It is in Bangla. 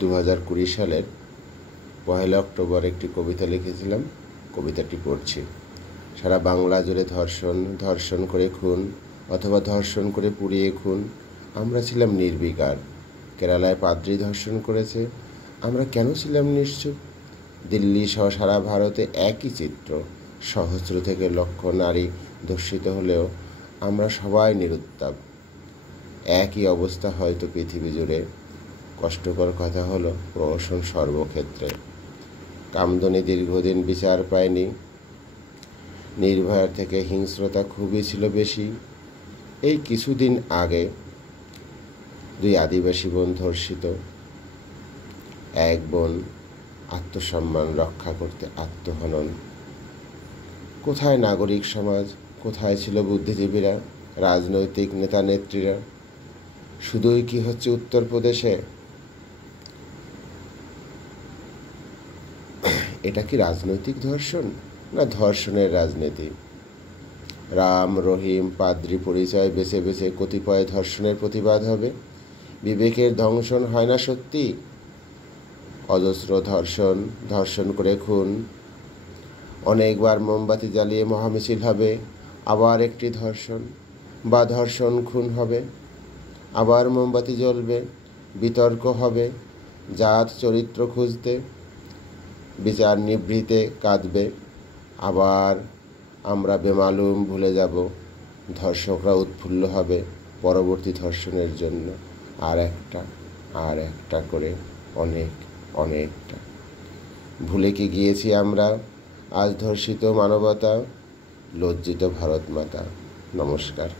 2020 সালের 1 অক্টোবর একটি কবিতা লিখেছিলাম। কবিতাটি পড়ছি। সারা বাংলা জুড়ে ধর্ষণ, ধর্ষণ করে খুন অথবা ধর্ষণ করে পুড়িয়ে খুন। আমরা ছিলাম নির্বিকার। কেরালায় পাদ্রী ধর্ষণ করেছে, আমরা কেন ছিলাম নিশ্চুপ? দিল্লি সহ সারা ভারতে একই চিত্র। সহস্র থেকে লক্ষ নারী ধর্ষিত হলেও আমরা সবাই নিরুত্তাপ। একই অবস্থা হয়তো পৃথিবী জুড়ে। কষ্টকর কথা হলো প্রহসন সর্বক্ষেত্রে। কামদুনি দীর্ঘদিন বিচার পায়নি। নির্ভয়ার থেকে হিংস্রতা খুবই ছিল বেশি। এই কিছুদিন আগে 2 আদিবাসী বোন ধর্ষিত। এক বোন আত্মসম্মান রক্ষা করতে আত্মহনন। কোথায় নাগরিক সমাজ? কোথায় ছিল বুদ্ধিজীবীরা, রাজনৈতিক নেতা নেত্রীরা? শুধুই কি হচ্ছে উত্তরপ্রদেশে? এটা কি রাজনৈতিক ধর্ষণ, না ধর্ষণের রাজনীতি? রাম, রহিম, পাদ্রী পরিচয় বেছে বেছে কতিপয় ধর্ষণের প্রতিবাদ হবে। বিবেকের ধ্বংসন হয় না সত্যি? অজস্র ধর্ষণ, ধর্ষণ করে খুন। অনেকবার মোমবাতি জ্বালিয়ে মহামিছিল হবে, আবার একটি ধর্ষণ বা ধর্ষণ খুন হবে, আবার মোমবাতি জ্বলবে, বিতর্ক হবে, জাত চরিত্র খুঁজতে, বিচার নিভৃতে কাঁদবে। আবার আমরা বেমালুম ভুলে যাব। ধর্ষকরা উৎফুল্ল হবে পরবর্তী ধর্ষণের জন্য। আর একটা করে অনেকটা। ভুলে কি গিয়েছি আমরা আজ ধর্ষিত মানবতা? লজ্জিত ভারত মাতা। নমস্কার।